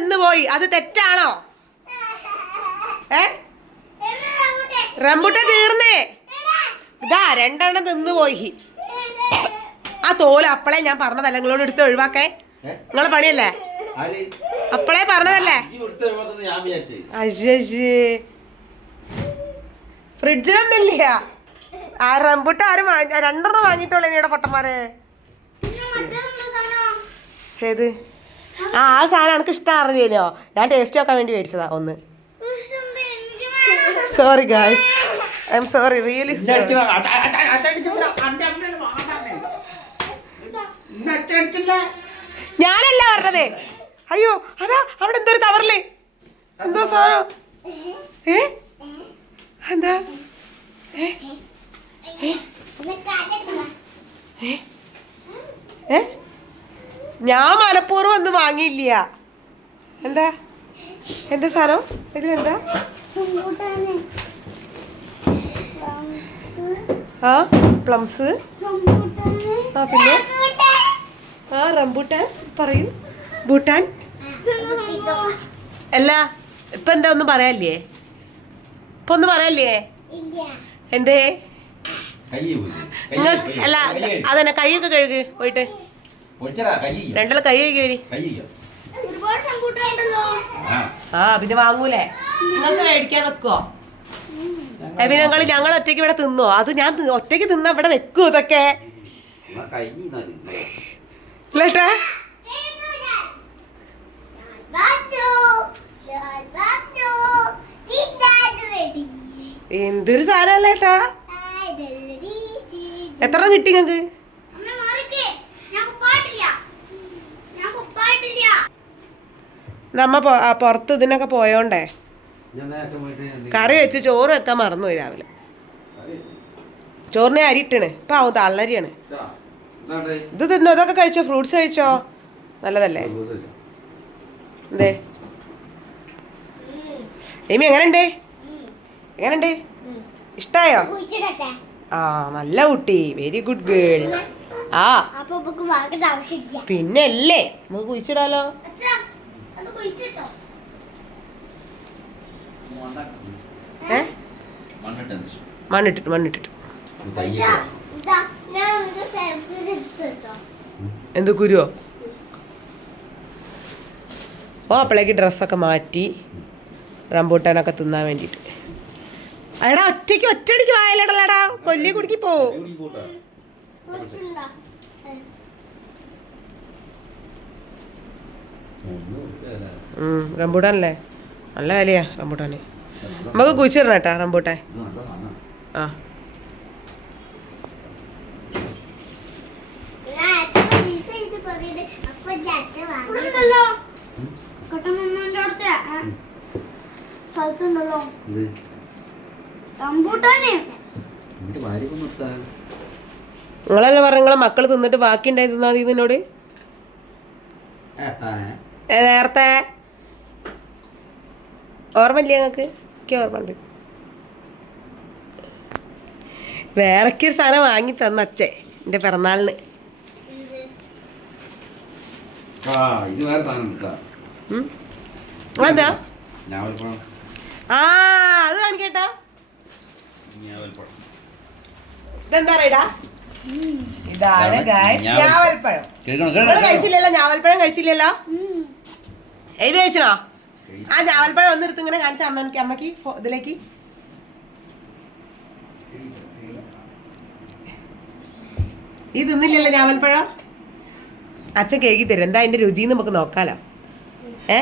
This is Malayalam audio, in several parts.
തിന്നു പോയി അത് തെറ്റാണോ? ഏ? റംബുട്ട തീർന്നേ. ഇതാ രണ്ടെണ്ണം തിന്നു പോയി ആ തോൽ അപ്പളേ ഞാൻ പറഞ്ഞതല്ല നിങ്ങളോട് എടുത്ത് ഒഴിവാക്കേ? നിങ്ങളെ പണിയല്ലേ? അപ്പളേ പറഞ്ഞതല്ലേ? അശ്ശേ ഫ്രിഡ്ജിലൊന്നുമില്ല ആ റംബുട്ട ആരും വാങ്ങി- രണ്ടെണ്ണം വാങ്ങിയിട്ടുള്ളൂ ഇനിയുടെ പൊട്ടന്മാരെ. ഏത്? ആ ആ സാധനം എനിക്ക് ഇഷ്ടം അറിഞ്ഞില്ലോ ഞാൻ ടേസ്റ്റ് നോക്കാൻ വേണ്ടി മേടിച്ചതാ ഒന്ന്. Sorry guys I'm sorry really ഞാനല്ല പറഞ്ഞത്. അയ്യോ അതാ അവിടെ എന്തോ ഒരു കവറിൽ എന്തോ സാധനം. ഏ? എന്താ? ഏ? ഏ? ഞാൻ മനഃപൂർവം ഒന്നും വാങ്ങിയില്ല. എന്താ? എന്താ സാധനം ഇതിലെന്താ? ആ പ്ലംസ്. ആ പിന്നെ? ആ റംബൂട്ടാൻ. പറയും. ബൂട്ടാൻ അല്ല ഇപ്പൊ എന്താ ഒന്നും പറയാല്ലേ ഇപ്പൊ ഒന്നും പറയാല്ലേ എന്തേ? അല്ല അതന്നെ കൈയൊക്കെ കഴുകി പോയിട്ട്. ഒളിച്ചടാ, കൈ കയറി ആ. ആ പിന്നെ വാങ്ങൂലേ? നിങ്ങൾക്ക് മേടിക്കാൻ വെക്കോ പിന്നെ ഞങ്ങൾ ഞങ്ങൾ ഒറ്റയ്ക്ക് ഇവിടെ തിന്നോ? അത് ഞാൻ ഒറ്റയ്ക്ക് തിന്ന ഇവിടെ വെക്കൂ ഇതൊക്കെ. ഇല്ലേട്ടാ. എന്തൊരു സാധനല്ലേട്ടാ എത്ര കിട്ടി ഞങ്ങക്ക് നമ്മ പുറത്ത് ഇതിനൊക്കെ പോയോണ്ടേ? കറി വെച്ച് ചോറ് വെക്കാൻ മറന്നുപോയി രാവിലെ. ചോറിനെ അരിട്ടണ് ഇപ്പൊ ആവും തള്ളരിയാണ്. ഇതാ, തിന്നോ? ഇതൊക്കെ കഴിച്ചോ? ഫ്രൂട്ട്സ് കഴിച്ചോ? നല്ലതല്ലേ. എന്തേ? എമി എങ്ങനെയുണ്ട്? എങ്ങനെയുണ്ട്? ഇഷ്ടായോ? ആ നല്ല കുട്ടി. വെരി ഗുഡ് ഗേൾ ആ. പിന്നല്ലേ? നമുക്ക് കുഴിച്ചിടാലോ അച്ഛാ അത് കുഴിച്ചിട്ടോ ഏ മണ്ണിട്ട് എന്ത് ചെയ്യും? മണ്ണിട്ടിട്ട് മണ്ണിട്ടിട്ട്. എന്ത് കുരുവോ? ഓ അപ്പോഴേക്ക് ഡ്രസ്സൊക്കെ മാറ്റി റംബൂട്ടാനൊക്കെ തിന്നാൻ വേണ്ടിയിട്ട്. എടാ ഒറ്റയ്ക്ക് ഒറ്റടിക്ക് വായലടലടാ. കൊല്ലി കുടുക്കി പോവും ഇവിടെ അല്ലേ നല്ല വിലയാ റംബൂട്ടാന് നമുക്ക് കുഴിച്ചിടണം കേട്ടാ റംബൂട്ടാൻ സാധനം. ആ സ്ഥലത്തുണ്ടല്ലോ. നിങ്ങളല്ലേ പറഞ്ഞ നിങ്ങളെ മക്കൾ തിന്നിട്ട് ബാക്കി ഉണ്ടായി തിന്നാ മതി നേരത്തെ. ഓർമ്മയില്ലേ ഞങ്ങൾക്ക് എനിക്ക് ഓർമ്മയുണ്ട് വേറൊക്കെ ഒരു സാധനം വാങ്ങി തന്ന അച്ഛേ എന്റെ പിറന്നാളിന്. ആ, ഇത് വേറെ സാധനം കിട്ടാ. ഉം. എന്താ ഞാവൽപ്പഴം. ആ അത് കാണിക്കട്ടാ. ഇതെന്താ പറയടാ ഇതാണ് ഞാവൽപ്പഴം. കഴിച്ചില്ലല്ലോ ഞാവൽപ്പഴം കഴിച്ചില്ലല്ലോ? എഴുതി ആ ഞാവൽപ്പഴം ഒന്ന് എടുത്ത് ഇങ്ങനെ കാണിച്ച അമ്മയ്ക്ക് അമ്മയ്ക്ക് ഇതിലേക്ക്. ഈ തിന്നില്ലല്ലോ ഞാവൽപ്പഴം അച്ഛൻ കഴുകി തരും. എന്താ അതിന്റെ രുചി നമുക്ക് നോക്കാലോ. ഏ?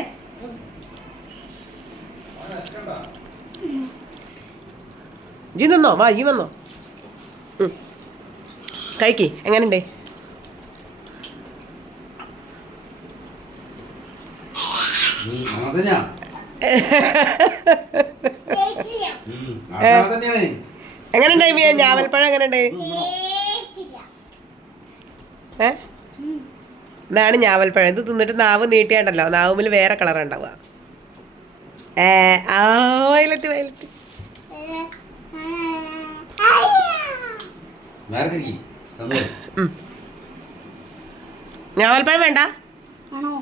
ജി നിന്നോ വാ ഈ വന്നോ. കഴിക്ക്. എങ്ങനെയുണ്ട് ഉം, അങ്ങനെ തന്നെയാ. ടേസ്റ്റില്ല ഉം, അങ്ങനെ തന്നെയാണ്. എങ്ങനെയുണ്ട് ഈ ഞാവൽപ്പഴം എങ്ങനെയുണ്ടായി ഏ? ഇതാണ് ഞാവൽപ്പഴം. ഇത് തിന്നിട്ട് നാവ് നീട്ടിയാണ്ടല്ലോ. നാവുമിൽ വേറെ കളർ ഉണ്ടാവുക. ഏ ആ വയലറ്റ്. ഞാവൽപ്പഴം വേണ്ട? ആണോ?